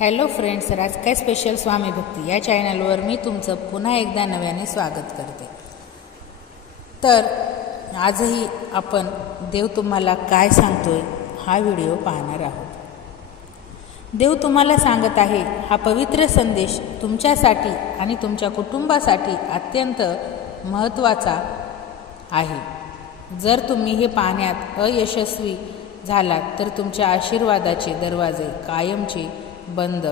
Hello friends, राजकाय special स्वामी भक्ती या चॅनलवर मी तुमचं पुन्हा एकदा नव्याने स्वागत करते। तर आजही आपण देव तुम्हाला काय सांगतोय हा व्हिडिओ पाहणार आहोत। देव तुम्हाला सांगत आहे, हा पवित्र संदेश तुमच्यासाठी आणि तुमच्या कुटुंबासाठी अत्यंत महत्त्वाचा आहे। जर तुम्ही हे पाहण्यात अयशस्वी झालात तर तुमच्या आशीर्वादाचे दरवाजे कायमचे बंद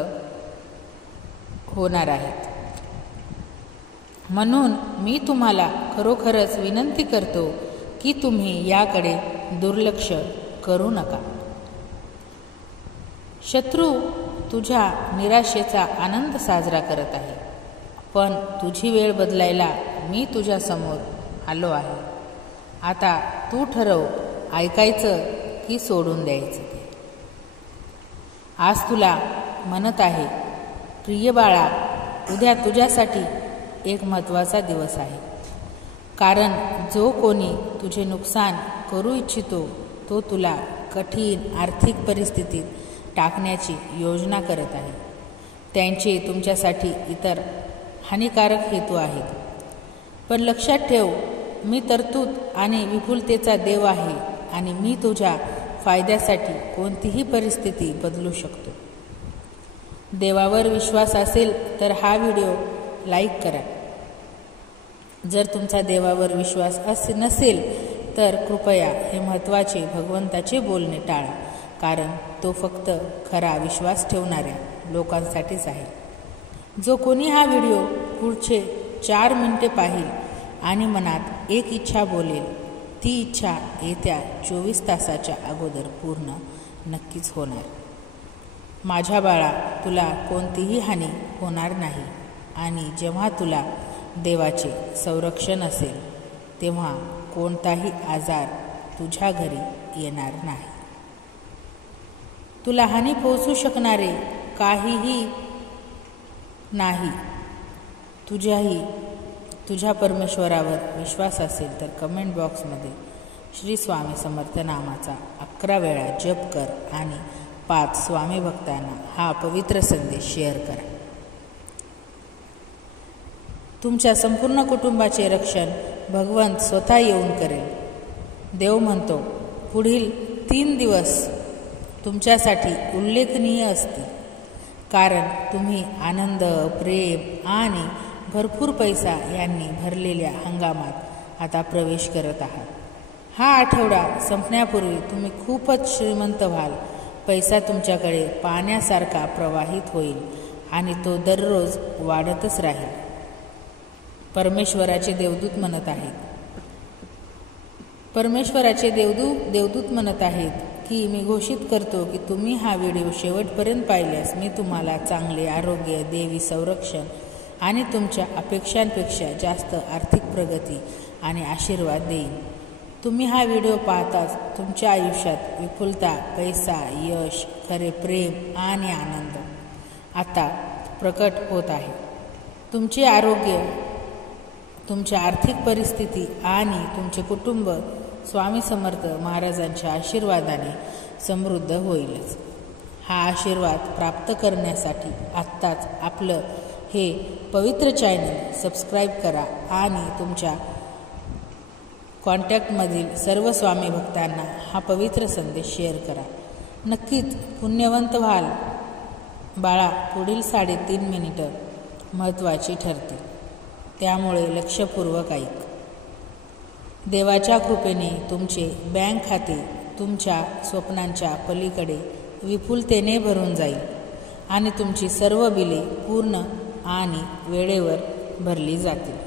होणार आहेत। म्हणून मी तुम्हाला खरोखरच विनंती करतो की तुम्ही याकडे दुर्लक्ष करू नका। शत्रू तुझ्या निराशेचा आनंद साजरा करत आहे, पण तुझी वेळ बदलायला मी तुझ्या समोर आलो आहे। आता तू ठरव, ऐकायचं की सोडून द्यायचं ते। आज तुला म्हणत आहे, प्रिय बाळा, उद्या तुझ्यासाठी एक महत्त्वाचा दिवस आहे। कारण जो कोणी तुझे नुकसान करू इच्छितो तो तुला कठीण आर्थिक परिस्थितीत टाकण्याची योजना करत आहे। त्यांचे तुमच्यासाठी इतर हानिकारक हेतू आहेत। पण लक्षात ठेव, मी तरतूद आणि विपुलतेचा देव आहे आणि मी तुझ्या फायद्यासाठी कोणतीही परिस्थिती बदलू शकतो। देवावर विश्वास असेल तर हा व्हिडिओ लाईक करा। जर तुमचा देवावर विश्वास नसेल तर कृपया हे महत्त्वाचे भगवंताचे बोलणे टाळा, कारण तो फक्त खरा विश्वास ठेवणाऱ्या लोकांसाठीच आहे। जो कोणी हा व्हिडिओ पुढचे 4 मिनिटे पाहिल आणि मनात एक इच्छा बोलेल, ती इच्छा येत्या 24 तासाच्या अगोदर पूर्ण नक्कीच होणार। माझ्या बाळा, तुला कोणतीही हानी होणार नाही आणि जेव्हा तुला देवाचे संरक्षण असेल तेव्हा कोणताही आजार तुझ्या घरी येणार नाही। तुला हानी पोहोचू शकणारे काहीही नाही। तुझ्या परमेश्वरावर विश्वास असेल तर कमेंट बॉक्समध्ये श्री स्वामी समर्थ नामाचा 11 वेळा जप कर आणि 5 स्वामी भक्तांना हा पवित्र संदेश शेअर करा। तुमच्या संपूर्ण कुटुंबाचे रक्षण भगवंत स्वतः येऊन करेल। देव म्हणतो, पुढील 3 दिवस तुमच्यासाठी उल्लेखनीय असतील, कारण तुम्ही आनंद, प्रेम आणि भरपूर पैसा यांनी भरलेल्या हंगामात आता प्रवेश करत आहात। हा आठवडा संपण्यापूर्वी तुम्ही खूपच श्रीमंत व्हाल। पैसा तुमच्याकडे पाण्यासारखा प्रवाहित होईल आणि तो दररोज वाढतच राहील। परमेश्वराचे देवदूत म्हणत आहेत की मी घोषित करतो की तुम्ही हा व्हिडिओ शेवटपर्यंत पाहिल्यास मी तुम्हाला चांगले आरोग्य, देवी संरक्षण आणि तुमच्या अपेक्षांपेक्षा जास्त आर्थिक प्रगती आणि आशीर्वाद देईन। तुम्ही हा व्हिडिओ पाहताच तुमच्या आयुष्यात विपुलता, पैसा, यश, खरे प्रेम आणि आनंद आता प्रकट होत आहे। तुमचे आरोग्य, तुमच्या आर्थिक परिस्थिती आणि तुमचे कुटुंब स्वामी समर्थ महाराजांच्या आशीर्वादाने समृद्ध होईलच। हा आशीर्वाद प्राप्त करण्यासाठी आत्ताच आपलं हे पवित्र चॅनल सबस्क्राईब करा आणि तुमच्या कॉन्टॅक्टमधील सर्व स्वामी भक्तांना हा पवित्र संदेश शेअर करा। नक्कीच पुण्यवंत व्हाल बाळा। पुढील 3.5 मिनिटं महत्त्वाची ठरतील, त्यामुळे लक्षपूर्वक ऐक। देवाच्या कृपेने तुमचे बँक खाते तुमच्या स्वप्नांच्या पलीकडे विपुलतेने भरून जाईल आणि तुमची सर्व बिले पूर्ण आणि वेळेवर भरली जातील।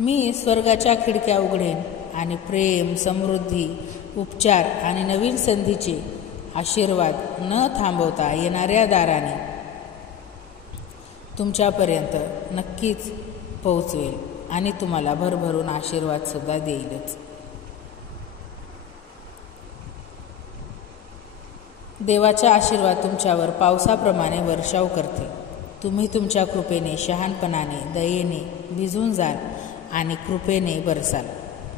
मी स्वर्गाच्या खिडक्या उघडेन आणि प्रेम, समृद्धी, उपचार आणि नवीन संधीचे आशीर्वाद न थांबवता येणाऱ्या दाराने तुमच्यापर्यंत नक्कीच पोहोचवेल आणि तुम्हाला भरभरून आशीर्वाद सुद्धा देईलच। देवाचा आशीर्वाद तुमच्यावर पावसाप्रमाणे वर्षाव करते। तुम्ही तुमच्या कृपेने, शहाणपणाने, दयेने भिजून जाल आणि कृपेने बरसाल।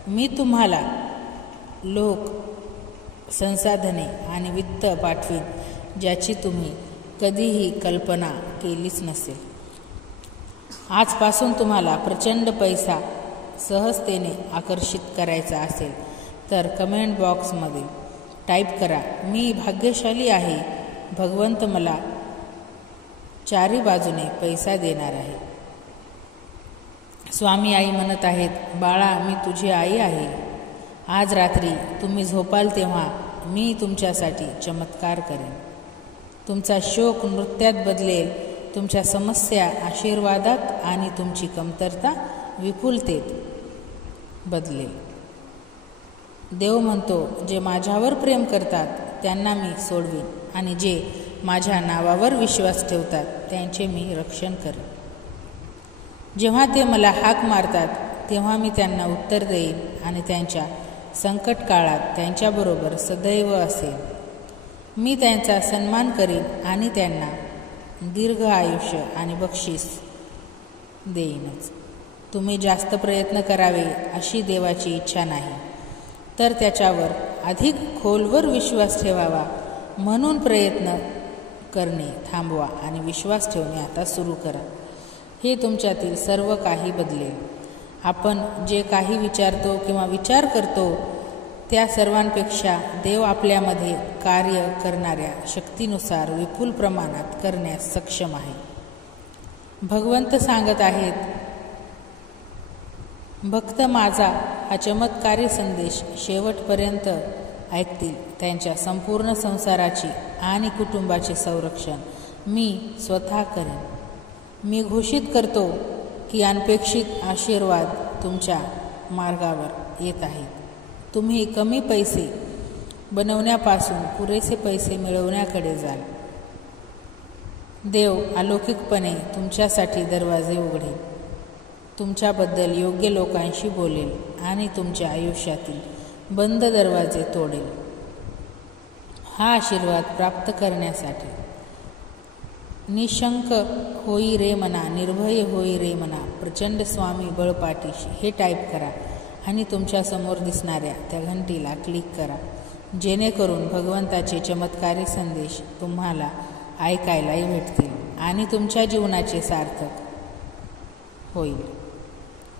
मी तुम्हाला लोक, संसाधने आणि वित्त पाठवीन, ज्याची तुम्ही कधीही कल्पना केलीच नसेल. आजपासून तुम्हाला प्रचंड पैसा सहजतेने आकर्षित करायचा असेल तर कमेंट बॉक्समध्ये टाईप करा, मी भाग्यशाली आहे, भगवंत मला चारी बाजूने पैसा देणार आहे. स्वामी आई म्हणत आहेत, बाळा मी तुझी आई आहे. आज रात्री तुम्ही झोपाल तेव्हा मी तुमच्यासाठी चमत्कार करेन. तुमचा शोक नृत्यात बदलेल, तुमच्या समस्या आशीर्वादात आणि तुमची कमतरता विपुलतेत बदलेल. देव म्हणतो, जे माझ्यावर प्रेम करतात त्यांना मी सोडवीन आणि जे माझ्या नावावर विश्वास ठेवतात त्यांचे मी रक्षण करेन. जेव्हा ते मला हाक मारतात तेव्हा मी त्यांना उत्तर देईन आणि त्यांच्या संकट काळात त्यांच्याबरोबर सदैव असेन. मी त्यांचा सन्मान करीन आणि त्यांना दीर्घ आयुष्य आणि बक्षीस देईनच. तुम्ही जास्त प्रयत्न करावे अशी देवाची इच्छा नाही, तर त्याच्यावर अधिक खोलवर विश्वास ठेवावा म्हणून प्रयत्न करणे थांबवा आणि विश्वास ठेवणे आता सुरू करा. हे तुमच्यातील सर्व काही बदलेल. आपण जे काही विचारतो किंवा विचार करतो त्या सर्वांपेक्षा देव आपल्यामध्ये कार्य करणाऱ्या शक्तीनुसार विपुल प्रमाणात करण्यास सक्षम आहे. भगवंत सांगत आहेत, भक्त माझा हा चमत्कारी संदेश शेवटपर्यंत ऐकतील त्यांच्या संपूर्ण संसाराची आणि कुटुंबाचे संरक्षण मी स्वतः करेन. मी घोषित करतो की अनपेक्षित आशीर्वाद तुमच्या मार्गावर येत आहेत. तुम्ही कमी पैसे बनवण्यापासून पुरेसे पैसे मिळवण्याकडे जाल. देव अलौकिकपणे तुमच्यासाठी दरवाजे उघडेल, तुमच्याबद्दल योग्य लोकांशी बोलेल आणि तुमच्या आयुष्यातील बंद दरवाजे तोडेल. हा आशीर्वाद प्राप्त करण्यासाठी निशंक होई रे मना, निर्भय होई रे मना, प्रचंड स्वामी बळपाठीशी हे टाईप करा आणि तुमच्या समोर दिसणाऱ्या त्या घंटीला क्लिक करा, जेणेकरून भगवंताचे चमत्कारी संदेश तुम्हाला ऐकायलाही भेटतील आणि तुमच्या जीवनाचे सार्थक होईल.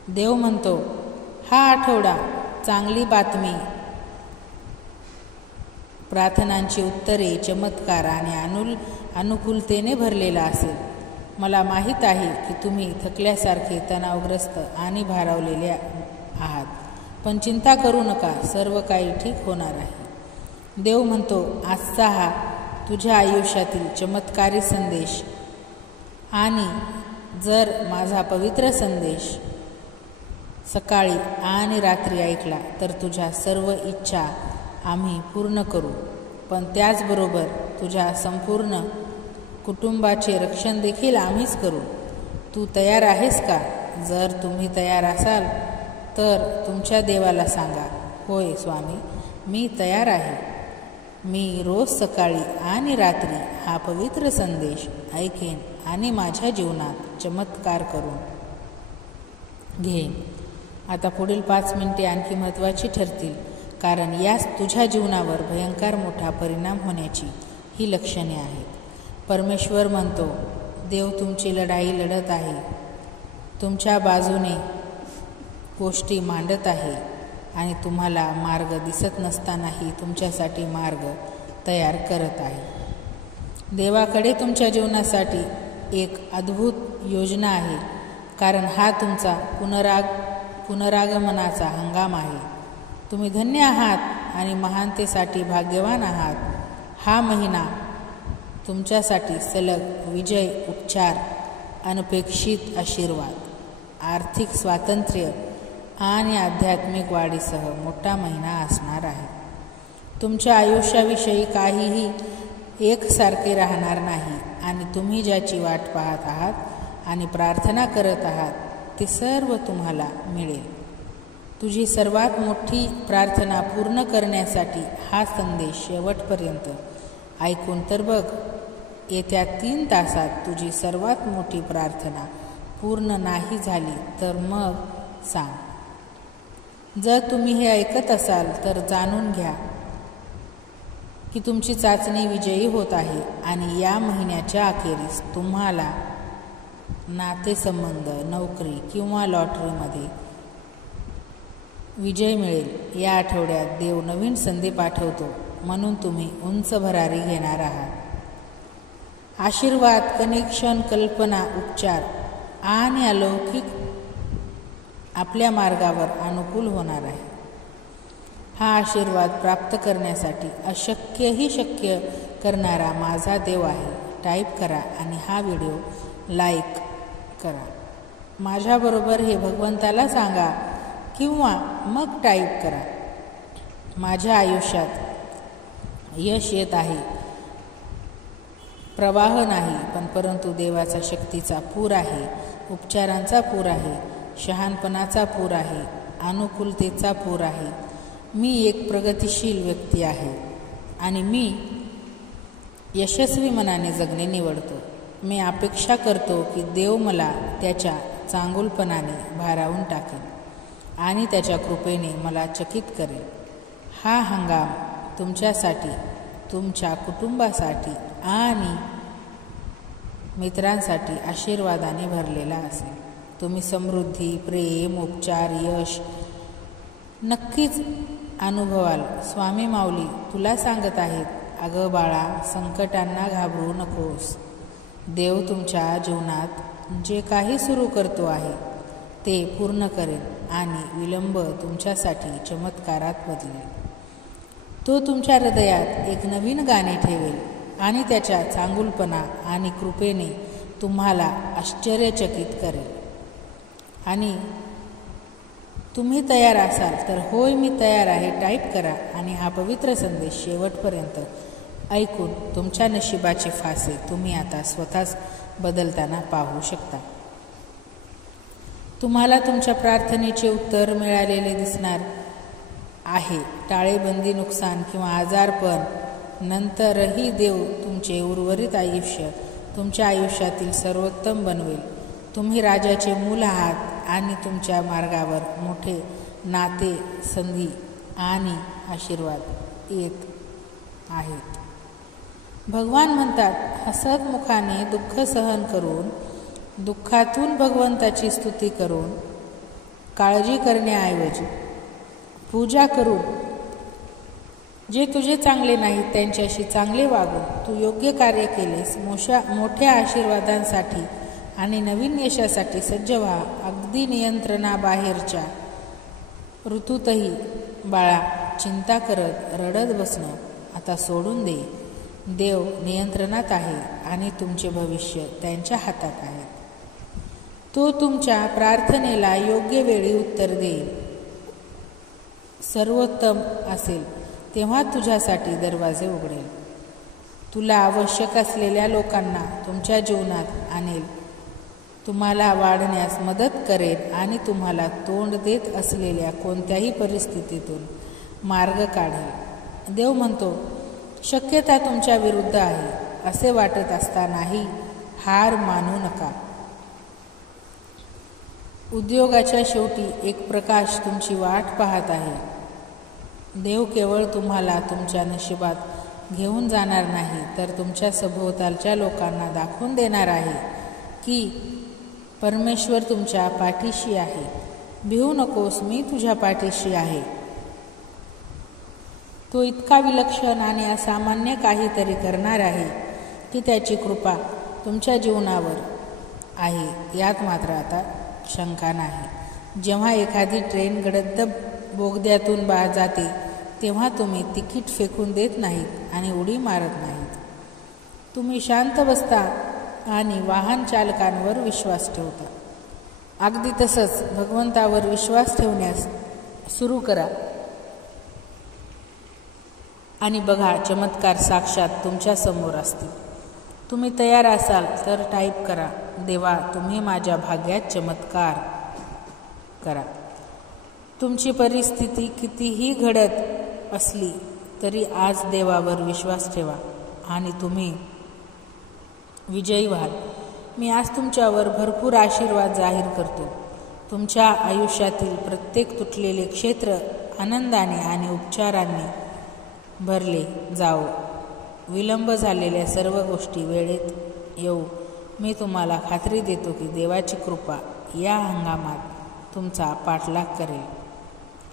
देव म्हणतो, हा आठवडा चांगली बातमी, प्रार्थनांची उत्तरे, चमत्कार आणि अनुकूलतेने भरलेला असेल. मला माहीत आहे की तुम्ही थकल्यासारखे, तणावग्रस्त आणि भारावलेले आहात, पण चिंता करू नका, सर्व काही ठीक होणार आहे. देव म्हणतो, आजचा हा तुझ्या आयुष्यातील चमत्कारी संदेश आणि जर माझा पवित्र संदेश सकाळी आणि रात्री ऐकला तर तुझ्या सर्व इच्छा आम्ही पूर्ण करू, पण त्याचबरोबर तुझ्या संपूर्ण कुटुंबाचे रक्षण देखील आम्हीच करू. तू तयार आहेस का? जर तुम्ही तयार असाल तर तुमच्या देवाला सांगा, होय स्वामी, मी तयार आहे. मी रोज सकाळी आणि रात्री हा पवित्र संदेश ऐकेन आणि माझ्या जीवनात चमत्कार करून घेईन. आता पुढील 5 मिनिटे आणखी महत्त्वाची ठरतील, कारण यास तुझ्या जीवनावर भयंकर मोठा परिणाम होण्याची ही लक्षणे आहेत. परमेश्वर म्हणतो, देव तुमची लढाई लढत आहे, तुमच्या बाजूने गोष्टी मांडत आहे आणि तुम्हाला मार्ग दिसत नसतानाही तुमच्यासाठी मार्ग तयार करत आहे. देवाकडे तुमच्या जीवनासाठी एक अद्भुत योजना आहे, कारण हा तुमचा पुनरागमनाचा हंगाम आहे. तुम्ही धन्य आहात आणि महानतेसाठी भाग्यवान आहात. हा महिना तुमच्यासाठी सलग विजय, उपचार, अनपेक्षित आशीर्वाद, आर्थिक स्वातंत्र्य आणि आध्यात्मिक वाढीसह मोठा महिना असणार आहे. तुमच्या आयुष्याविषयी काहीही एकसारखे राहणार नाही आणि तुम्ही ज्याची वाट पाहत आहात आणि प्रार्थना करत आहात ते सर्व तुम्हाला मिळेल. तुझी सर्वात मोठी प्रार्थना पूर्ण करण्यासाठी हा संदेश शेवटपर्यंत ऐकून तर बघ. येत्या 3 तासात तुझी सर्वात मोठी प्रार्थना पूर्ण नाही झाली तर मग सांग. जर तुम्ही हे ऐकत असाल तर जाणून घ्या की तुमची चाचणी विजयी होत आहे आणि या महिन्याच्या अखेरीस तुम्हाला नातेसंबंध, नोकरी किंवा लॉटरीमध्ये विजय मिळेल. या आठवड्यात देव नवीन संधी पाठवतो म्हणून तुम्ही उंच भरारी घेणार आहात. आशीर्वाद, कनेक्शन, कल्पना, उपचार आणि अलौकिक आपल्या मार्गावर अनुकूल होणार आहे. हा आशीर्वाद प्राप्त करण्यासाठी अशक्यही शक्य करणारा माझा देव आहे. टाईप करा आणि हा व्हिडिओ लाईक करा. माझ्याबरोबर हे भगवंताला सांगा किंवा मग टाईप करा. माझ्या आयुष्यात यश येत आहे. प्रवाह नाही परंतु देवाचा शक्तीचा पूर आहे, उपचारांचा पूर आहे, शहाणपणाचा पूर आहे, अनुकूलतेचा पूर आहे. मी एक प्रगतिशील व्यक्ती आहे आणि मी यशस्वी मनाने जगणे निवडतो. मी अपेक्षा करतो की देव मला त्याच्या चांगुलपणाने भारावून टाकेल आणि त्याच्या कृपेने मला चकित करेल. हा हंगाम तुमच्यासाठी, तुमच्या कुटुंबासाठी आणि मित्रांसाठी आशीर्वादाने भरलेला असेल. तुम्ही समृद्धी, प्रेम, उपचार, यश नक्कीच अनुभवाल. स्वामी माऊली तुला सांगत आहेत, अगं बाळा, संकटांना घाबरू नकोस. देव तुमच्या जीवनात जे काही सुरू करतो आहे ते पूर्ण करेल आणि विलंब तुमच्यासाठी चमत्कारात बदलेल. तो तुमच्या हृदयात एक नवीन गाणे ठेवेल आणि त्याच्या चांगुलपणा आणि कृपेने तुम्हाला आश्चर्यचकित करेल. आणि तुम्ही तयार असाल तर होय मी तयार आहे टाईप करा आणि हा पवित्र संदेश शेवटपर्यंत ऐकून तुमच्या नशिबाचे फासे तुम्ही आता स्वतःच बदलताना पाहू शकता. तुम्हाला तुमच्या प्रार्थनेचे उत्तर मिळालेले दिसणार आहे. टाळेबंदी, नुकसान किंवा आजारपण नंतरही देव तुमचे उर्वरित आयुष्य तुमच्या आयुष्यातील सर्वोत्तम बनवेल. तुम्ही राजाचे मूल आहात आणि तुमच्या मार्गावर मोठे नाते, संधी आणि आशीर्वाद येत आहेत. भगवान म्हणतात, हसत मुखाने दुःख सहन करून, दुःखातून भगवंताची स्तुती करून, काळजी करण्याऐवजी पूजा करून, जे तुझे चांगले नाहीत त्यांच्याशी चांगले वागून तू योग्य कार्य केलेस, मोठ्या आशीर्वादांसाठी आणि नवीन यशासाठी सज्ज व्हा. अगदी नियंत्रणाबाहेरच्या ऋतूतही बाळा चिंता करत रडत बसणं आता सोडून दे. देव नियंत्रणात आहे आणि तुमचे भविष्य त्यांच्या हातात आहे. तो तुमच्या प्रार्थनेला योग्य वेळी उत्तर देईल. सर्वोत्तम असेल तेव्हा तुझ्यासाठी दरवाजे उघडेल. तुला आवश्यक असलेल्या लोकांना तुमच्या जीवनात आणेल, तुम्हाला वाढण्यास मदत करेल आणि तुम्हाला तोंड देत असलेल्या कोणत्याही परिस्थितीतून मार्ग काढेल. देव म्हणतो, शक्यता तुमच्या विरुद्ध आहे असे वाटत असतानाही हार मानू नका. उद्योगाच्या शेवटी एक प्रकाश तुमची वाट पाहत आहे. देव केवळ तुम्हाला तुमच्या नशिबात घेऊन जाणार नाही तर तुमच्या सभोवतालच्या लोकांना दाखवून देणार आहे की परमेश्वर तुमच्या पाठीशी आहे. भिवू नकोस, मी तुझ्या पाठीशी आहे. तो इतका विलक्षण आणि असामान्य काहीतरी करणार आहे की त्याची कृपा तुमच्या जीवनावर आहे यात मात्र आता शंका नाही. जेव्हा एखादी ट्रेन गडद बोगद्यातून जाते तेव्हा तुम्ही तिकीट फेकून देत नाहीत आणि उडी मारत नाहीत. तुम्ही शांत बसता आणि वाहन चालकांवर विश्वास ठेवता. अगदी तसंच भगवंतावर विश्वास ठेवण्यास सुरू करा आणि बघा, चमत्कार साक्षात तुमच्या समोर असतील. तुम्ही तयार असाल तर टाईप करा, देवा तुम्ही माझ्या भाग्यात चमत्कार करा. तुमची परिस्थिती कितीही घडत असली तरी आज देवावर विश्वास ठेवा आणि तुम्ही विजयी व्हाल. मी आज तुमच्यावर भरपूर आशीर्वाद जाहीर करतो. तुमच्या आयुष्यातील प्रत्येक तुटलेले क्षेत्र आनंदाने आणि उपचारांनी भरले जावो. विलंब झालेल्या सर्व गोष्टी वेळेत येऊ. मी तुम्हाला खात्री देतो की देवाची कृपा या हंगामात तुमचा पाठलाग करेल.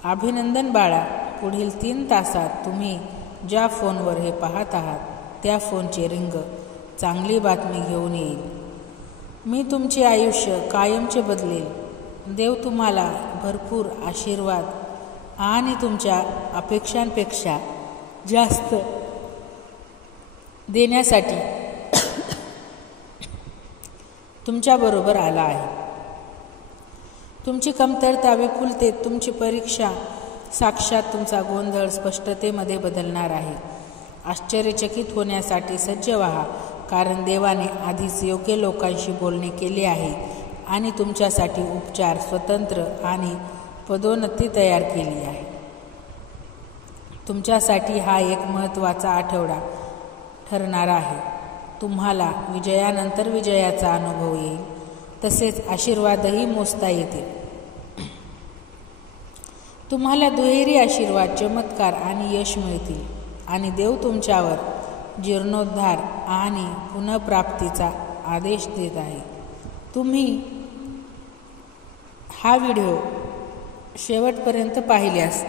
अभिनंदन बाळा. पुढील 3 तासात तुम्ही ज्या फोनवर हे पाहत आहात त्या फोनचे रिंग चांगली बातमी घेऊन येईल. मी तुमचे आयुष्य कायमचे बदलेल. देव तुम्हाला भरपूर आशीर्वाद आणि तुमच्या अपेक्षांपेक्षा जास्त देण्यासाठी तुमच्याबरोबर आला आहे. तुमची कमतरता विपुलतेत तुमची परीक्षा साक्षात तुमचा गोंधळ स्पष्टतेमध्ये बदलणार आहे. आश्चर्यचकित होण्यासाठी सज्ज व्हा, कारण देवाने आधीच योग्य लोकांशी बोलणे केले आहे आणि तुमच्यासाठी उपचार, स्वतंत्र आणि पदोन्नती तयार केली आहे. तुमच्यासाठी हा एक महत्त्वाचा आठवडा ठरणार आहे. तुम्हाला विजयानंतर विजयाचा अनुभव येईल, तसेच आशीर्वादही मोजता येतील. तुम्हाला दुहेरी आशीर्वाद, चमत्कार आणि यश मिळतील आणि देव तुमच्यावर जीर्णोद्धार आणि पुनःप्राप्तीचा आदेश देत आहे. तुम्ही हा व्हिडिओ शेवटपर्यंत पाहिल्यास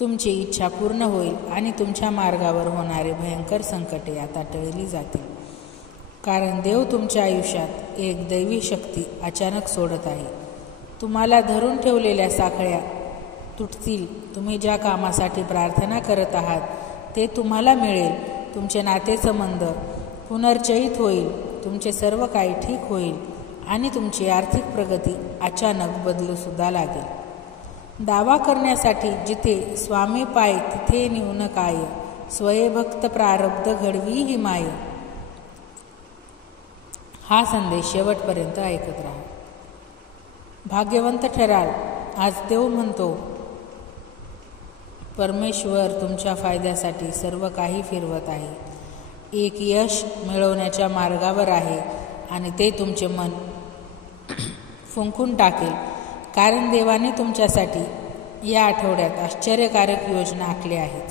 तुमची इच्छा पूर्ण होईल आणि तुमच्या मार्गावर होणारे भयंकर संकटे आता टळली जातील, कारण देव तुमच्या आयुष्यात एक दैवी शक्ती अचानक सोडत आहे. तुम्हाला धरून ठेवलेल्या साखळ्या तुटतील. तुम्ही ज्या कामासाठी प्रार्थना करत आहात ते तुम्हाला मिळेल. तुमचे नातेसंबंध पुनर्जयित होईल. तुमचे सर्व काही ठीक होईल आणि तुमची आर्थिक प्रगती अचानक बदलूसुद्धा लागेल. दावा करण्यासाठी जिथे स्वामी पाय तिथे न्यून काय, स्वयंभक्त प्रारब्ध घडवी ही माय. हा संदेश शेवटपर्यंत ऐकत राहा. भाग्यवंत ठराल. आज देव म्हणतो, परमेश्वर तुमच्या फायद्यासाठी सर्व काही फिरवत आहे. एक यश मिळवण्याच्या मार्गावर आहे आणि ते तुमचे मन फुंकून टाकेल, कारण देवाने तुमच्यासाठी या आठवड्यात आश्चर्यकारक योजना आखल्या आहेत.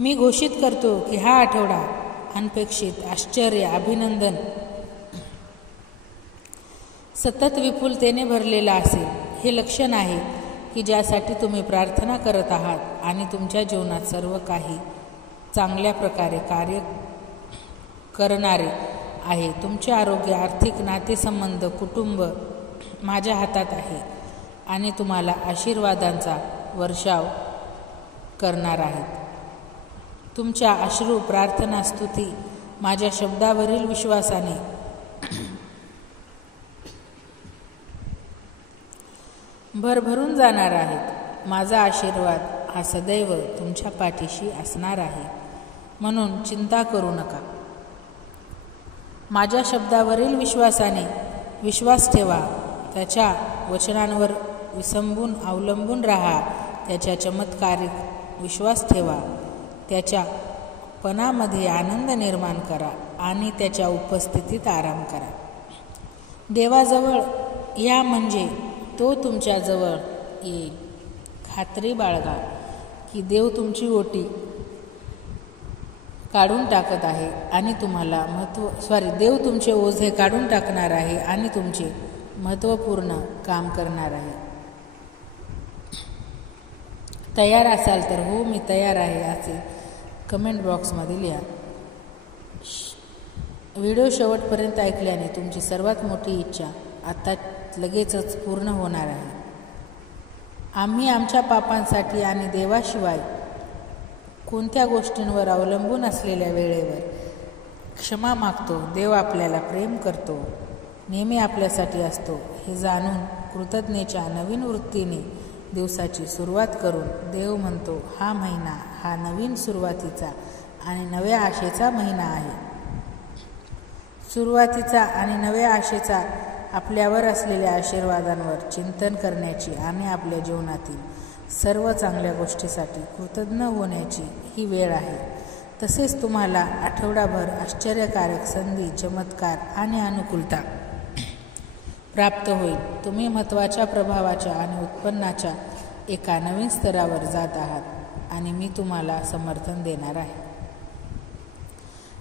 मी घोषित करतो की हा आठवडा अनपेक्षित, आश्चर्य, अभिनंदन, सतत विपुलतेने भरलेला असेल. हे लक्षण आहे की ज्यासाठी तुम्ही प्रार्थना करत आहात आणि तुमच्या जीवनात सर्व काही चांगल्या प्रकारे कार्य करणारे आहे. तुमचे आरोग्य, आर्थिक, नातेसंबंध, कुटुंब माझ्या हातात आहे आणि तुम्हाला आशीर्वादांचा वर्षाव करणार आहेत. तुमच्या अश्रू, प्रार्थना, स्तुती माझ्या शब्दावरील विश्वासाने भरभरून जाणार आहेत. माझा आशीर्वाद हा सदैव तुमच्या पाठीशी असणार आहे, म्हणून चिंता करू नका. माझ्या शब्दावरील विश्वासाने विश्वास ठेवा. त्याच्या वचनांवर अवलंबून राहा. त्याच्या चमत्कारिक विश्वास ठेवा. त्याच्या पणामध्ये आनंद निर्माण करा आणि त्याच्या उपस्थितीत आराम करा. देवाजवळ या म्हणजे तो तुमच्या जवळ येईल. खात्री बाळगा की देव तुमची ओटी काढून टाकत आहे आणि तुम्हाला देव तुमचे ओझे काढून टाकणार आहे आणि तुमचे महत्त्वपूर्ण काम करणार आहे. तयार असाल तर हो, मी तयार आहे असे कमेंट बॉक्समध्ये लिहा. व्हिडिओ शेवटपर्यंत ऐकल्याने तुमची सर्वात मोठी इच्छा आता लगेचच पूर्ण होणार आहे. आम्ही आमच्या पापांसाठी आणि देवाशिवाय कोणत्या गोष्टींवर अवलंबून असलेल्या वेळेवर क्षमा मागतो. देव आपल्याला प्रेम करतो, नेहमी आपल्यासाठी असतो हे जाणून कृतज्ञतेच्या नवीन वृत्तीने दिवसाची सुरुवात करून देव म्हणतो, हा महिना हा नवीन सुरुवातीचा आणि नव्या आशेचा महिना आहे. सुरुवातीचा आणि नव्या आशेचा आपल्यावर असलेल्या आशीर्वादांवर चिंतन करण्याची आणि आपल्या जीवनातील सर्व चांगल्या गोष्टीसाठी कृतज्ञ होण्याची ही वेळ आहे. तसेच तुम्हाला आठवडाभर आश्चर्यकारक संधी, चमत्कार आणि अनुकूलता प्राप्त होईल. तुम्ही महत्त्वाच्या प्रभावाच्या आणि उत्पन्नाच्या एका नवीन स्तरावर जात आहात. आणि मी तुम्हाला समर्थन देणार आहे.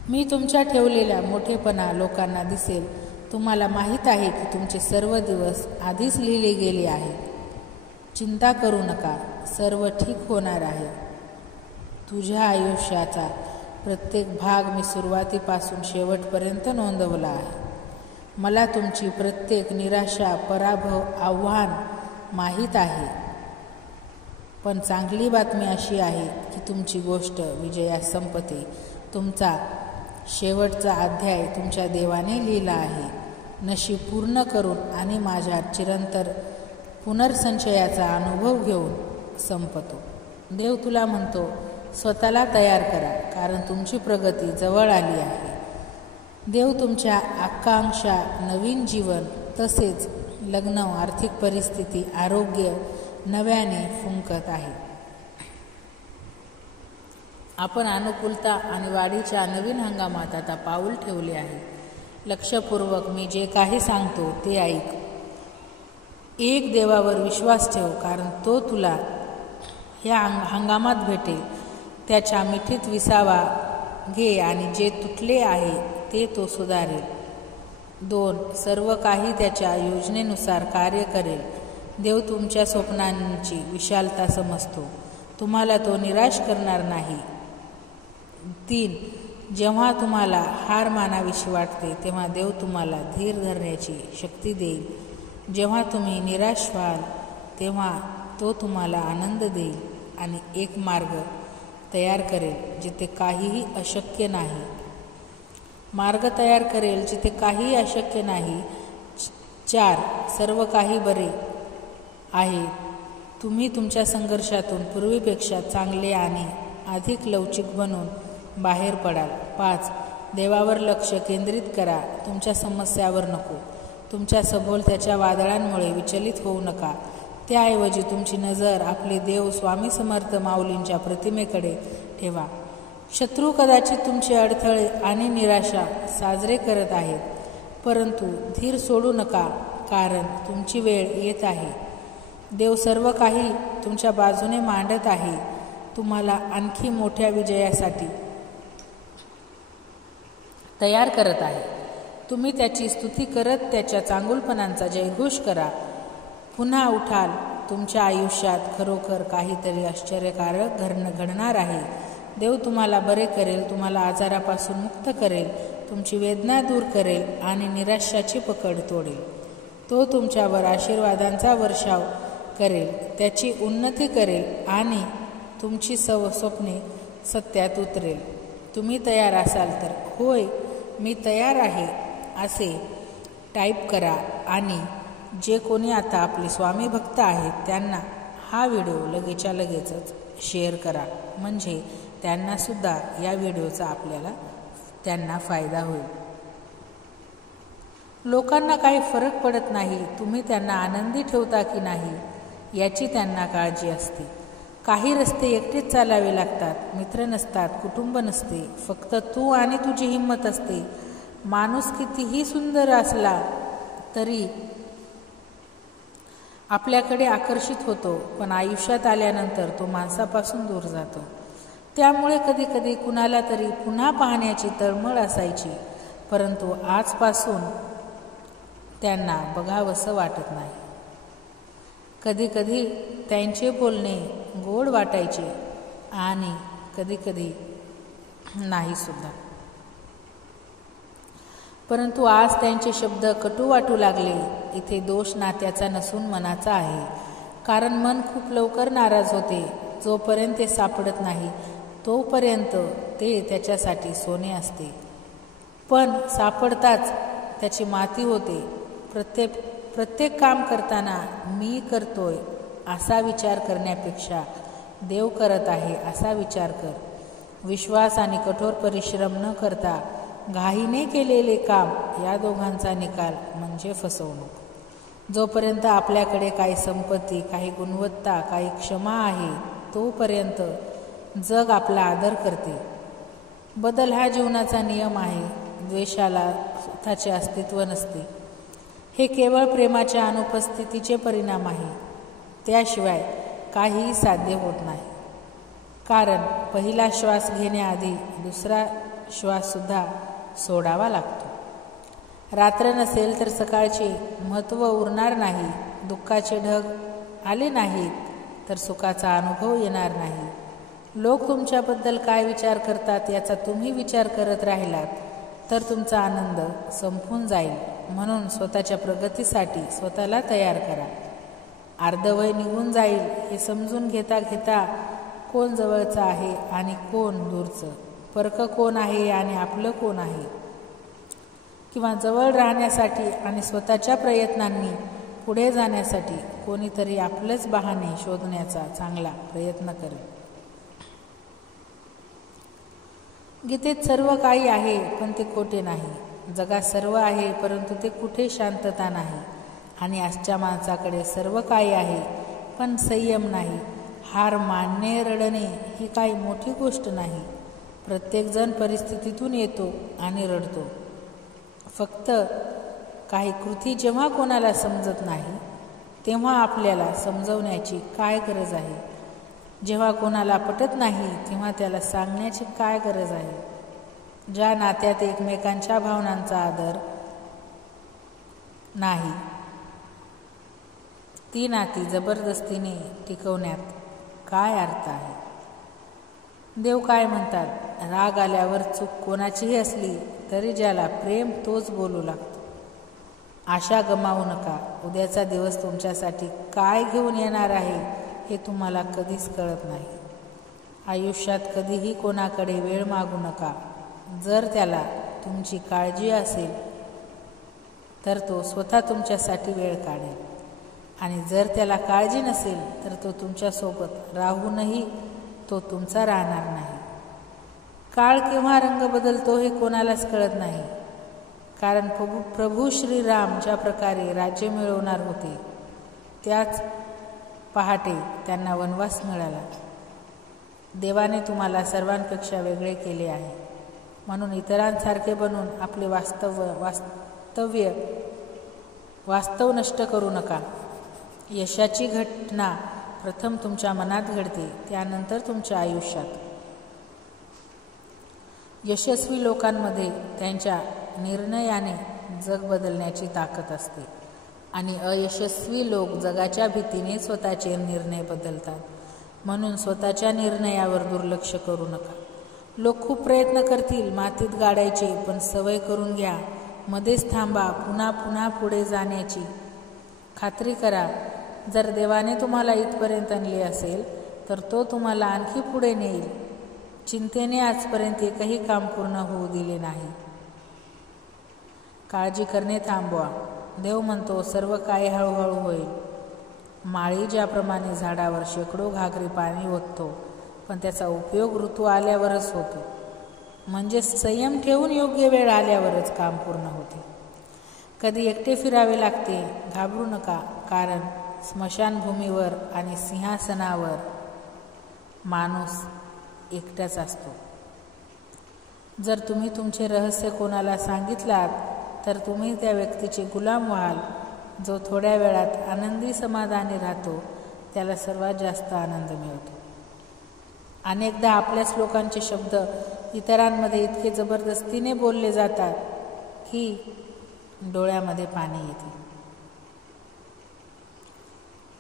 मी तुमच्या ठेवलेल्या मोठेपणा लोकांना दिसेल. तुम्हाला माहीत आहे की तुमचे सर्व दिवस आधीच लिहिले गेले आहेत. चिंता करू नका, सर्व ठीक होणार आहे. तुझ्या आयुष्याचा प्रत्येक भाग मी सुरुवातीपासून शेवटपर्यंत नोंदवला आहे. मला तुमची प्रत्येक निराशा, पराभव, आव्हान माहीत आहे. पण चांगली बातमी अशी आहे की तुमची गोष्ट विजयास संपते. तुमचा शेवटचा अध्याय तुमच्या देवाने लिहिला आहे. नशीब पूर्ण करून आणि माझ्या चिरंतर पुनर्संचयाचा अनुभव घेऊन संपतो. देव तुला म्हणतो, स्वतःला तयार करा, कारण तुमची प्रगती जवळ आली आहे. देव तुमच्या आकांक्षा, नवीन जीवन, तसेच लग्न, आर्थिक परिस्थिती, आरोग्य नव्याने फुंकत आहे. आपण अनुकूलता आणि वाढीच्या नवीन हंगामात आता पाऊल ठेवले आहे. लक्षपूर्वक मी जे काही सांगतो ते ऐक. एक देवावर विश्वास ठेव, कारण तो तुला ह्या हंगामात भेटेल. त्याच्या मिठीत विसावा घे आणि जे तुटले आहे ते तो सुधारेल. 2. सर्व काही त्याच्या योजनेनुसार कार्य करेल. देव तुमच्या स्वप्नांची विशालता समजतो. तुम्हाला तो निराश करणार नाही. 3. जेव्हा तुम्हाला हार मानावीशी वाटते तेव्हा देव तुम्हाला धीर धरण्याची शक्ती देईल. जेव्हा तुम्ही निराश व्हाल तेव्हा तो तुम्हाला आनंद देईल आणि एक मार्ग तयार करेल जिथे काहीही अशक्य नाही. मार्ग तयार करेल जिथे काहीही अशक्य नाही. 4. सर्व काही बरे आहे. तुम्ही तुमच्या संघर्षातून पूर्वीपेक्षा चांगले आणि अधिक लवचिक बनून बाहेर पडाल. 5. देवावर लक्ष केंद्रित करा, तुमच्या समस्यावर नको. तुमच्या सभोवतालच्या वादळांमुळे विचलित होऊ नका. त्याऐवजी तुमची नजर आपले देव स्वामी समर्थ माऊलींच्या प्रतिमेकडे ठेवा. शत्रू कदाचित तुमचे अडथळे आणि निराशा साजरे करत आहेत, परंतु धीर सोडू नका, कारण तुमची वेळ येत आहे. देव सर्व काही तुमच्या बाजूने मांडत आहे. तुम्हाला आणखी मोठ्या विजयासाठी तयार करत आहे. तुम्ही त्याची स्तुती करत त्याच्या चांगुलपणांचा जयघोष करा. पुन्हा उठाल. तुमच्या आयुष्यात खरोखर काहीतरी आश्चर्यकारक घडणार आहे. देव तुम्हाला बरे करेल, तुम्हाला आजारापासून मुक्त करेल, तुमची वेदना दूर करेल आणि निराशाची पकड तोडेल. तो तुमच्यावर आशीर्वादांचा वर्षाव करेल, त्याची उन्नती करेल आणि तुमची स्वप्ने सत्यात उतरेल. तुम्ही तयार असाल तर होय मी तयार आहे असे टाईप करा आणि जे कोणी आता आपले स्वामी भक्त आहेत त्यांना हा व्हिडिओ लगेचच्या लगेचच शेअर करा, म्हणजे त्यांनासुद्धा या व्हिडिओचा त्यांना फायदा होईल. लोकांना काही फरक पडत नाही तुम्ही त्यांना आनंदी ठेवता की नाही याची त्यांना काळजी असते. काही रस्ते एकटेच चालावे लागतात. मित्र नसतात, कुटुंब नसते, फक्त तू आणि तुझी हिंमत असते. माणूस कितीही सुंदर असला तरी आपल्याकडे आकर्षित होतो, पण आयुष्यात आल्यानंतर तो माणसापासून दूर जातो. त्यामुळे कधीकधी कुणाला तरी पुन्हा पाहण्याची तळमळ असायची, परंतु आजपासून त्यांना बघावंसं वाटत नाही. कधीकधी त्यांचे बोलणे गोड वाटायचे आणि कधीकधी नाहीसुद्धा, परंतु आज त्यांचे शब्द कटू वाटू लागले. इथे दोष नात्याचा नसून मनाचा आहे, कारण मन खूप लवकर नाराज होते. जोपर्यंत ते सापडत नाही तोपर्यंत ते त्याच्यासाठी सोने असते, पण सापडताच त्याची माती होते. प्रत्येक काम करताना मी करतोय असा विचार करण्यापेक्षा देव करत आहे असा विचार कर. विश्वास आणि कठोर परिश्रम न करता घाईने केलेले काम या दोघांचा निकाल म्हणजे फसवणूक. जोपर्यंत आपल्याकडे काही संपत्ती, काही गुणवत्ता, काही क्षमा आहे तोपर्यंत जग आपला आदर करते. बदल हा जीवनाचा नियम आहे. द्वेषाला स्वतःचे अस्तित्व नसते. हे केवळ प्रेमाच्या अनुपस्थितीचे परिणाम आहे. त्याशिवाय काहीही साध्य होत नाही. कारण पहिला श्वास घेण्याआधी दुसरा श्वाससुद्धा सोडावा लागतो. रात्र नसेल तर सकाळचे महत्त्व उरणार नाही. दुःखाचे ढग आले नाहीत तर सुखाचा अनुभव येणार नाही. लोक तुमच्याबद्दल काय विचार करतात याचा तुम्ही विचार करत राहिलात तर तुमचा आनंद संपून जाईल. म्हणून स्वतःच्या प्रगतीसाठी स्वतःला तयार करा. अर्धवय निघून जाईल हे समजून घेता घेता कोण जवळचं आहे आणि कोण दूरचं, परक कोण आहे आणि आपलं कोण आहे, किंवा जवळ राहण्यासाठी आणि स्वतःच्या प्रयत्नांनी पुढे जाण्यासाठी कोणीतरी आपलंच बहाणे शोधण्याचा चांगला प्रयत्न करेल. गीतेत सर्व काही आहे पण ते खोटे नाही. जगात सर्व आहे परंतु ते कुठे शांतता नाही. आणि आजच्या माणसाकडे सर्व काही आहे पण संयम नाही. हार मानणे, रडणे ही काही मोठी गोष्ट नाही. प्रत्येकजण परिस्थितीतून येतो आणि रडतो. फक्त काही कृती जेव्हा कोणाला समजत नाही तेव्हा आपल्याला समजवण्याची काय गरज आहे. जेव्हा कोणाला पटत नाही तेव्हा त्याला सांगण्याची काय गरज आहे. ज्या नात्यात एकमेकांच्या भावनांचा आदर नाही ती नाती जबरदस्तीने टिकवण्यात काय अर्थ आहे. देव काय म्हणतात, राग आल्यावर चूक कोणाचीही असली तरी ज्याला प्रेम तोच बोलू लागतो. आशा गमावू नका. उद्याचा दिवस तुमच्यासाठी काय घेऊन येणार आहे हे तुम्हाला कधीच कळत नाही. आयुष्यात कधीही कोणाकडे वेळ मागू नका. जर त्याला तुमची काळजी असेल तर तो स्वतः तुमच्यासाठी वेळ काढेल, आणि जर त्याला काळजी नसेल तर तो तुमच्यासोबत राहूनही तो तुमचा राहणार नाही. काळ केव्हा रंग बदलतो हे कोणालाच कळत नाही. कारण प्रभू श्रीराम ज्या प्रकारे राज्य मिळवणार होते त्याच पहाटे त्यांना वनवास मिळाला. देवाने तुम्हाला सर्वांपेक्षा वेगळे केले आहे. म्हणून इतरांसारखे बनून आपले वास्तव नष्ट करू नका. यशाची घटना प्रथम तुमच्या मनात घडते, त्यानंतर तुमच्या आयुष्यात. यशस्वी लोकांमध्ये त्यांच्या निर्णयाने जग बदलण्याची ताकद असते आणि अयशस्वी लोक जगाच्या भीतीने स्वतःचे निर्णय बदलतात. म्हणून स्वतःच्या निर्णयावर दुर्लक्ष करू नका. लोक खूप प्रयत्न करतील मातीत गाडायचे, पण सवय करून घ्या. मध्येच थांबा. पुन्हा पुन्हा पुढे जाण्याची खात्री करा. जर देवाने तुम्हाला इथपर्यंत आणले असेल तर तो तुम्हाला आणखी पुढे नेईल. चिंतेने आजपर्यंत एकही काम पूर्ण होऊ दिले नाही. काळजी करणे थांबवा. देव म्हणतो सर्व काही हळूहळू होईल. माळी ज्याप्रमाणे झाडावर शेकडो घागरी पाणी ओततो पण त्याचा उपयोग ऋतू आल्यावरच होतो. म्हणजे संयम ठेवून योग्य वेळ आल्यावरच काम पूर्ण होते. कधी एकटे फिरावे लागते, घाबरू नका. कारण स्मशानभूमीवर आणि सिंहासनावर माणूस एकटाच असतो. जर तुम्ही तुमचे रहस्य कोणाला सांगितलात तर तुम्ही त्या व्यक्तीचे गुलाम व्हाल. जो थोड्या वेळात आनंदी समाधानी राहतो त्याला सर्वात जास्त आनंद मिळतो. अनेकदा आपल्याच लोकांचे शब्द इतरांमध्ये इतके जबरदस्तीने बोलले जातात की डोळ्यामध्ये पाणी येते.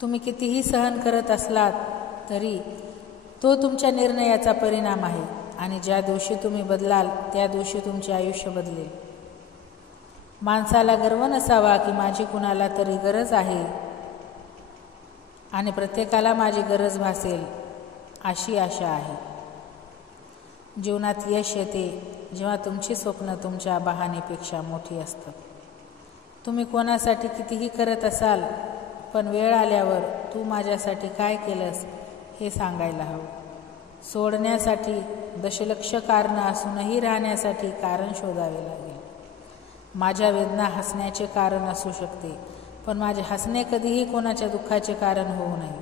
तुम्ही कितीही सहन करत असलात तरी तो तुमच्या निर्णयाचा परिणाम आहे, आणि ज्या दिवशी तुम्ही बदलाल त्या दिवशी तुमचे आयुष्य बदलेल. माणसाला गर्व नसावा की माझी कुणाला तरी गरज आहे आणि प्रत्येकाला माझी गरज भासेल अशी आशा आहे. जीवनात यश येते जेव्हा तुमची स्वप्न तुमच्या बहाणेपेक्षा मोठी असतात. तुम्ही कोणासाठी कितीही करत असाल पण वेळ आल्यावर तू माझ्यासाठी काय केलंस हे सांगायला हवं. सोडण्यासाठी दशलक्ष कारणं असूनही राहण्यासाठी कारण शोधावे लागेल. माझ्या वेदना हसण्याचे कारण असू शकते, पण माझे हसणे कधीही कोणाच्या दुःखाचे कारण होऊ नये.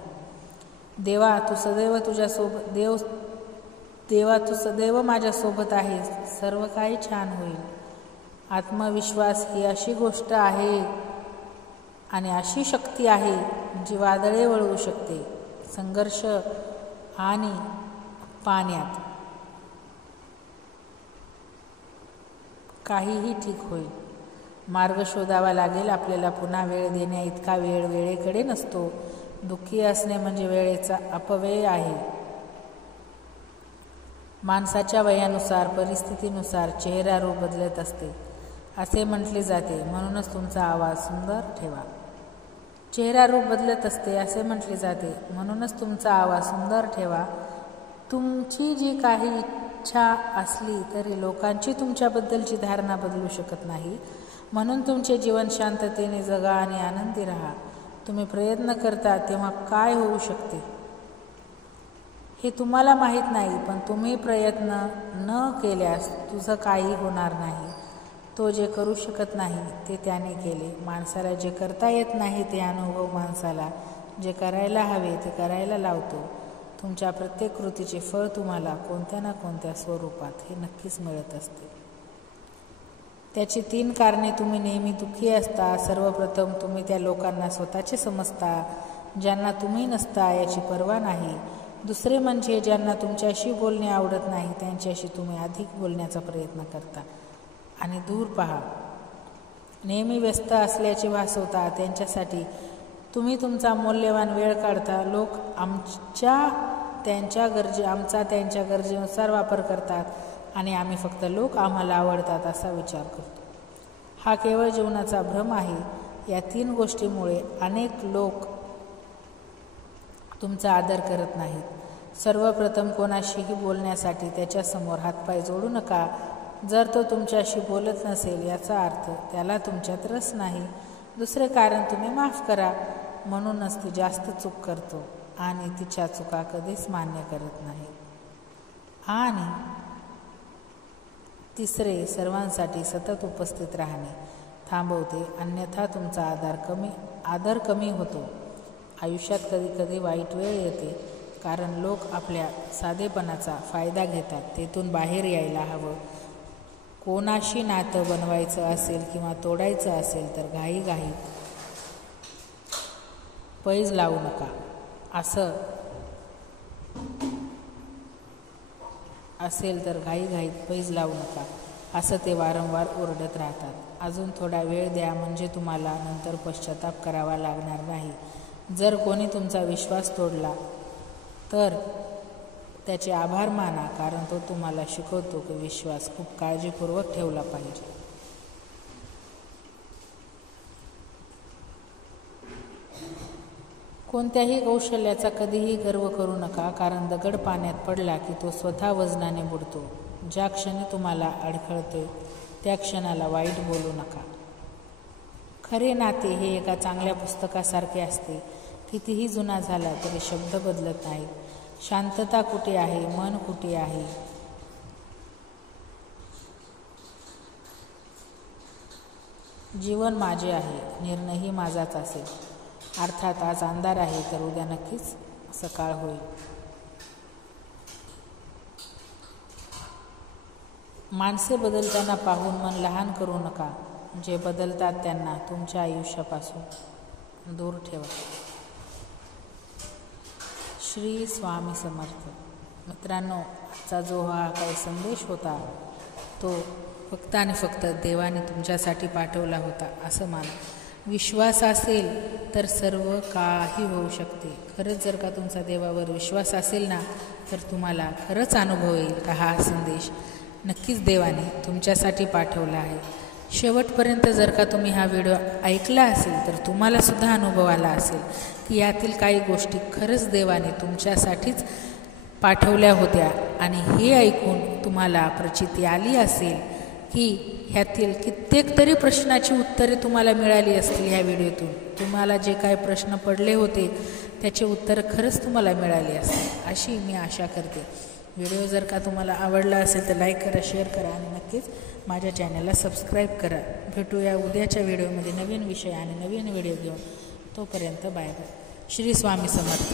देवा तू सदैव माझ्यासोबत आहेस. सर्व काही छान होईल. आत्मविश्वास ही अशी गोष्ट आहे आणि अशी शक्ती आहे जी वादळे वळवू शकते. संघर्ष आणि पाण्यात काहीही ठीक होईल. मार्ग शोधावा लागेल आपल्याला. पुन्हा वेळ देण्या इतका वेळ वेळेकडे नसतो. दुःखी असणे म्हणजे वेळेचा अपव्यय आहे. माणसाच्या वयानुसार परिस्थितीनुसार चेहरा रूप बदलत असते असे म्हटले जाते. म्हणूनच तुमचा आवाज सुंदर ठेवा. चेहरा रूप बदलत असते असे म्हटले जाते. म्हणूनच तुमचा आवाज सुंदर ठेवा. तुमची जी काही इच्छा असली तरी लोकांची तुमच्याबद्दलची धारणा बदलू शकत नाही. म्हणून तुमचे जीवन शांततेने जगा आणि आनंदी राहा. तुम्ही प्रयत्न करता तेव्हा काय होऊ शकते हे तुम्हाला माहीत नाही, पण तुम्ही प्रयत्न न केल्यास तुझं काही होणार नाही. तो जे करू शकत नाही ते त्याने केले. माणसाला जे करता येत नाही ते अनुभव माणसाला जे करायला हवे ते करायला लावतो. तुमच्या प्रत्येक कृतीचे फळ तुम्हाला कोणत्या ना कोणत्या स्वरूपात हे नक्कीच मिळत असते. त्याची 3 कारणे. तुम्ही नेहमी दुःखी असता. सर्वप्रथम तुम्ही त्या लोकांना स्वतःचे समजता ज्यांना तुम्ही नसता याची पर्वा नाही. दुसरे म्हणजे ज्यांना तुमच्याशी बोलणे आवडत नाही त्यांच्याशी तुम्ही अधिक बोलण्याचा प्रयत्न करता आणि दूर पहा. नेहमी व्यस्त असल्याचे भासवता त्यांच्यासाठी तुम्ही तुमचा मौल्यवान वेळ काढता. लोक आमचा त्यांच्या गरजेनुसार वापर करतात आणि आम्ही फक्त लोक आम्हाला आवडतात असा विचार करतो. हा केवळ जीवनाचा भ्रम आहे. या 3 गोष्टीमुळे अनेक लोक तुमचा आदर करत नाहीत. सर्वप्रथम कोणाशीही बोलण्यासाठी त्याच्यासमोर हातपाय जोडू नका. जर तो तुमच्याशी बोलत नसेल याचा अर्थ त्याला तुमच्यात रस नाही. दुसरे कारण तुम्ही माफ करा. म्हणूनच ती जास्त चूक करतो आणि तिच्या चुका कधीच मान्य करत नाही. आणि तिसरे सर्वांसाठी सतत उपस्थित राहणे थांबवते, अन्यथा तुमचा आदर कमी होतो. आयुष्यात कधीकधी वाईट वेळ येते कारण लोक आपल्या साधेपणाचा फायदा घेतात. तेथून बाहेर यायला हवं. कोणाशी नातं बनवायचं असेल किंवा तोडायचं असेल तर घाईघाईत पैज लावू नका. असं ते वारंवार ओरडत राहतात. अजून थोडा वेळ द्या म्हणजे तुम्हाला नंतर पश्चाताप करावा लागणार नाही. जर कोणी तुमचा विश्वास तोडला तर त्याचे आभार माना, कारण तो तुम्हाला शिकवतो की विश्वास खूप काळजीपूर्वक ठेवला पाहिजे. कोणत्याही कौशल्याचा कधीही गर्व करू नका, कारण दगड पाण्यात पडला की तो स्वतः वजनाने बुडतो. ज्या क्षणी तुम्हाला अडखळते त्या क्षणाला वाईट बोलू नका. खरे नाते हे एका चांगल्या पुस्तकासारखे असते. कितीही जुना झाला तरी शब्द बदलत नाही. शांतता कुठे आहे, मन कुठे आहे, जीवन माझे आहे, निर्णयही माझाच असेल. अर्थात आज अंधार आहे तर उद्या नक्कीच सकाळ होईल. माणसे बदलताना पाहून मन लहान करू नका. जे बदलतात त्यांना तुमच्या आयुष्यापासून दूर ठेवा. श्री स्वामी समर्थ. मित्रांनो, आजचा जो हा काही संदेश होता तो फक्त आणि फक्त देवाने तुमच्यासाठी पाठवला होता असं माना. विश्वास असेल तर सर्व काही होऊ शकते. खरंच जर का तुमचा देवावर विश्वास असेल ना तर तुम्हाला खरंच अनुभव येईल का हा संदेश नक्कीच देवाने तुमच्यासाठी पाठवला आहे. शेवटपर्यंत जर का तुम्ही हा व्हिडिओ ऐकला असेल तर तुम्हाला सुद्धा अनुभव आला असेल की यातील काही गोष्टी खरंच देवाने तुमच्यासाठीच पाठवल्या होत्या आणि हे ऐकून तुम्हाला प्रचिती आली असेल की ह्यातील कित्येक तरी प्रश्नाची उत्तरे तुम्हाला मिळाली असतील. ह्या व्हिडिओतून तुम्हाला जे काही प्रश्न पडले होते त्याचे उत्तर खरंच तुम्हाला मिळाले असतील अशी मी आशा करते. व्हिडिओ जर का तुम्हाला आवडला असेल तर लाईक करा, शेअर करा आणि नक्कीच माझ्या चॅनलला सबस्क्राईब करा. भेटूया उद्याच्या व्हिडिओमध्ये नवीन विषय आणि नवीन व्हिडिओ घेऊन. तोपर्यंत बाय बाय. श्री स्वामी समर्थ.